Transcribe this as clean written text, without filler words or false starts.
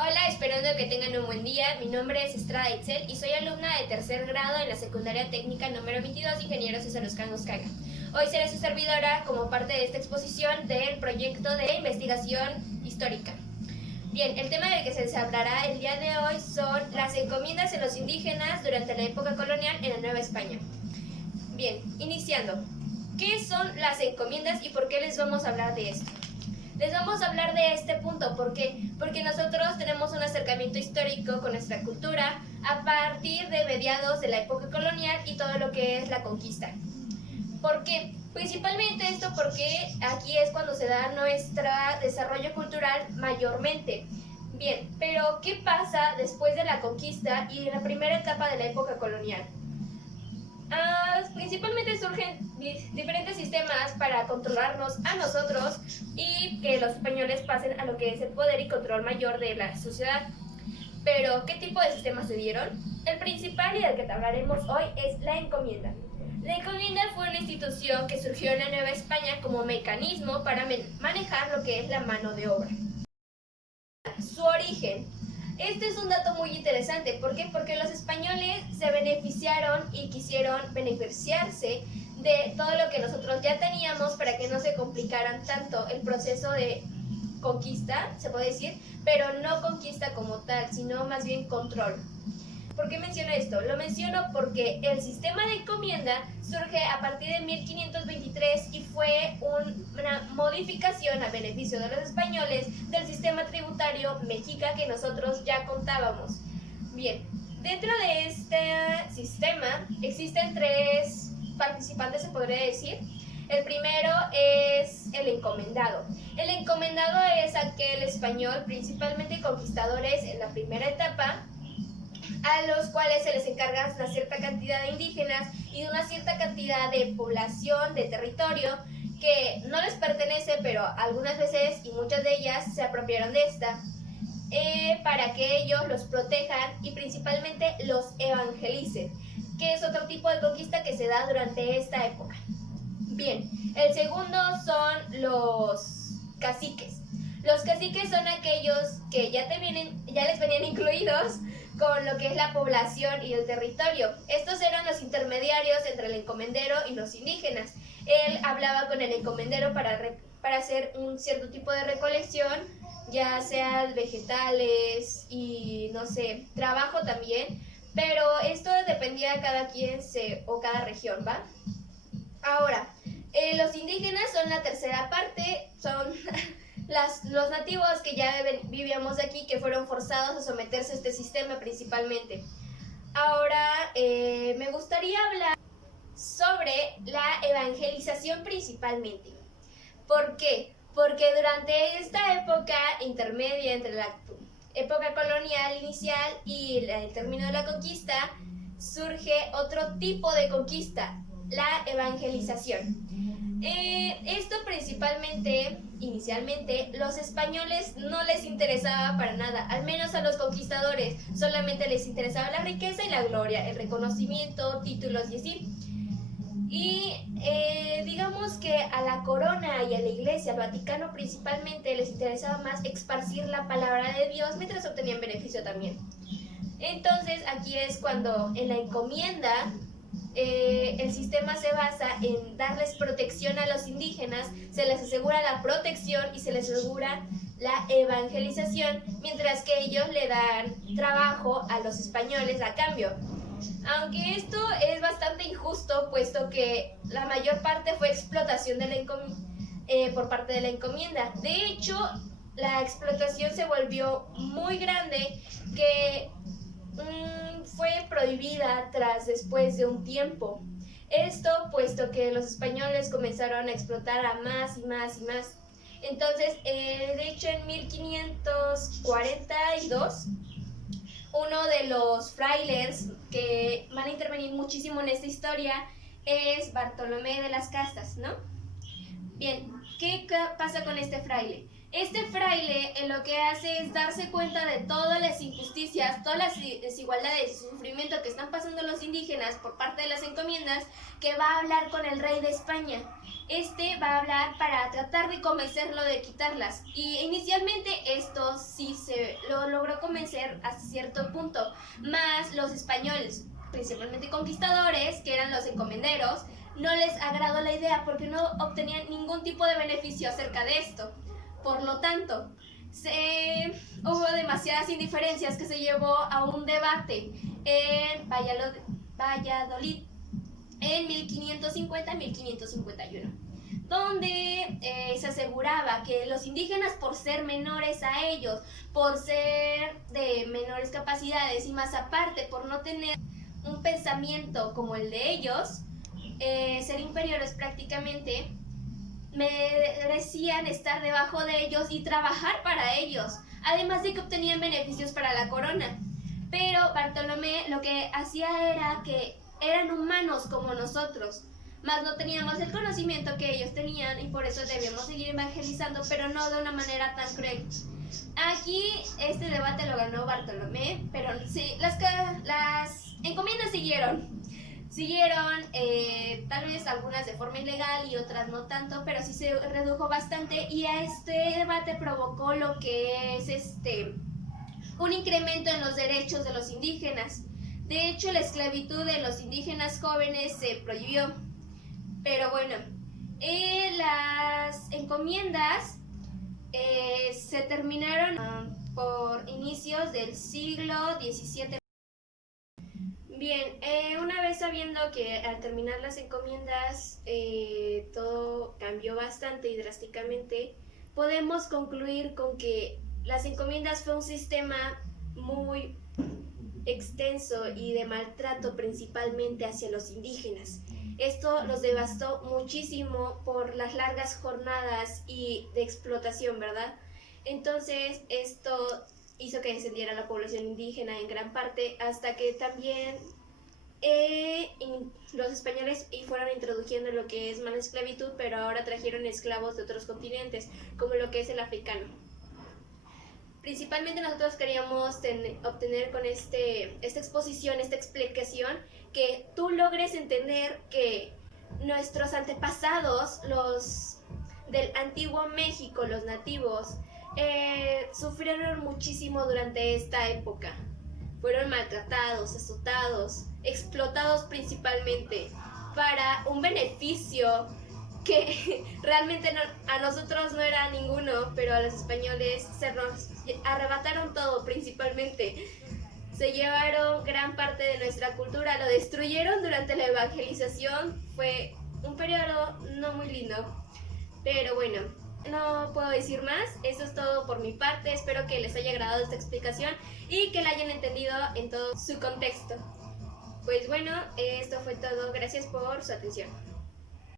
Hola, esperando que tengan un buen día. Mi nombre es Estrada Itzel y soy alumna de tercer grado en la secundaria técnica número 22, Ingeniero César Oscar Moscaga. Hoy seré su servidora como parte de esta exposición del proyecto de investigación histórica. Bien, el tema del que se les hablará el día de hoy son las encomiendas en los indígenas durante la época colonial en la Nueva España. Bien, iniciando. ¿Qué son las encomiendas y por qué les vamos a hablar de esto? Les vamos a hablar de este punto, ¿por qué? Porque nosotros tenemos un acercamiento histórico con nuestra cultura a partir de mediados de la época colonial y todo lo que es la conquista. ¿Por qué? Principalmente esto porque aquí es cuando se da nuestro desarrollo cultural mayormente. Bien, pero ¿qué pasa después de la conquista y en la primera etapa de la época colonial? Principalmente surgen diferentes sistemas para controlarnos a nosotros y que los españoles pasen a lo que es el poder y control mayor de la sociedad. Pero, ¿qué tipo de sistemas se dieron? El principal y del que te hablaremos hoy es la encomienda. La encomienda fue una institución que surgió en la Nueva España como mecanismo para manejar lo que es la mano de obra. Su origen. Este es un dato muy interesante. ¿Por qué? Porque los españoles se beneficiaron y quisieron beneficiarse de todo lo que nosotros ya teníamos para que no se complicaran tanto el proceso de conquista, se puede decir, pero no conquista como tal, sino más bien control. ¿Por qué menciono esto? Lo menciono porque el sistema de encomienda surge a partir de 1523 y fue una modificación a beneficio de los españoles del sistema tributario mexica que nosotros ya contábamos. Bien, dentro de este sistema existen tres participantes, se podría decir. El primero es el encomendado. El encomendado es aquel español, principalmente conquistadores en la primera etapa, a los cuales se les encarga una cierta cantidad de indígenas y de una cierta cantidad de población, de territorio, que no les pertenece, pero algunas veces y muchas de ellas se apropiaron de esta, para que ellos los protejan y principalmente los evangelicen, que es otro tipo de conquista que se da durante esta época. Bien, el segundo son los caciques. Los caciques son aquellos que ya les venían incluidos con lo que es la población y el territorio. Estos eran los intermediarios entre el encomendero y los indígenas. Él hablaba con el encomendero para hacer un cierto tipo de recolección, ya sea vegetales y, no sé, trabajo también, pero esto dependía de cada quien o cada región, ¿va? Ahora, los indígenas son la tercera parte, son los nativos que ya vivíamos aquí, que fueron forzados a someterse a este sistema principalmente. Ahora, me gustaría hablar sobre la evangelización principalmente. ¿Por qué? Porque durante esta época intermedia entre la época colonial inicial y el término de la conquista, surge otro tipo de conquista, la evangelización. Esto principalmente, inicialmente, los españoles no les interesaba para nada, al menos a los conquistadores, solamente les interesaba la riqueza y la gloria, el reconocimiento, títulos y así. Y digamos que a la corona y a la iglesia, al Vaticano principalmente, les interesaba más esparcir la palabra de Dios mientras obtenían beneficio también. Entonces aquí es cuando en la encomienda el sistema se basa en darles protección a los indígenas, se les asegura la protección y se les asegura la evangelización, mientras que ellos le dan trabajo a los españoles a cambio. Aunque esto es bastante injusto, puesto que la mayor parte fue explotación por parte de la encomienda. De hecho, la explotación se volvió muy grande, que fue prohibida después de un tiempo. Esto puesto que los españoles comenzaron a explotar a más y más y más. Entonces, de hecho, en 1542, uno de los frailes que van a intervenir muchísimo en esta historia es Bartolomé de las Casas, ¿no? Bien, ¿qué pasa con este fraile? Este fraile lo que hace es darse cuenta de todas las injusticias, todas las desigualdades y sufrimiento que están pasando los indígenas por parte de las encomiendas, que va a hablar con el rey de España. Este va a hablar para tratar de convencerlo de quitarlas. Y inicialmente esto sí lo logró convencer hasta cierto punto, más los españoles, principalmente conquistadores, que eran los encomenderos, no les agradó la idea porque no obtenían ningún tipo de beneficio acerca de esto. Por lo tanto, hubo demasiadas indiferencias que se llevó a un debate en Valladolid en 1550-1551, donde se aseguraba que los indígenas, por ser menores a ellos, por ser de menores capacidades y más aparte por no tener un pensamiento como el de ellos, ser inferiores prácticamente, merecían estar debajo de ellos y trabajar para ellos, además de que obtenían beneficios para la corona. Pero Bartolomé lo que hacía era que eran humanos como nosotros, mas no teníamos el conocimiento que ellos tenían y por eso debíamos seguir evangelizando, pero no de una manera tan cruel. Aquí este debate lo ganó Bartolomé, pero sí, las encomiendas siguieron, tal vez algunas de forma ilegal y otras no tanto, pero sí se redujo bastante, y a este debate provocó lo que es un incremento en los derechos de los indígenas. De hecho, la esclavitud de los indígenas jóvenes se prohibió. Pero bueno, las encomiendas se terminaron por inicios del siglo XVII. Bien, una vez sabiendo que al terminar las encomiendas todo cambió bastante y drásticamente, podemos concluir con que las encomiendas fue un sistema muy extenso y de maltrato principalmente hacia los indígenas. Esto los devastó muchísimo por las largas jornadas y de explotación, ¿verdad? Entonces esto hizo que descendiera la población indígena en gran parte, hasta que también los españoles fueron introduciendo lo que es más la esclavitud, pero ahora trajeron esclavos de otros continentes, como lo que es el africano. Principalmente nosotros queríamos obtener con esta exposición, esta explicación, que tú logres entender que nuestros antepasados, los del antiguo México, los nativos, sufrieron muchísimo durante esta época. Fueron maltratados, azotados, explotados principalmente para un beneficio que realmente a nosotros no era ninguno, pero a los españoles se nos arrebataron todo principalmente. Se llevaron gran parte de nuestra cultura, lo destruyeron durante la evangelización. Fue un periodo no muy lindo, pero bueno, no puedo decir más. Eso es todo por mi parte. Espero que les haya agradado esta explicación y que la hayan entendido en todo su contexto. Pues bueno, esto fue todo. Gracias por su atención.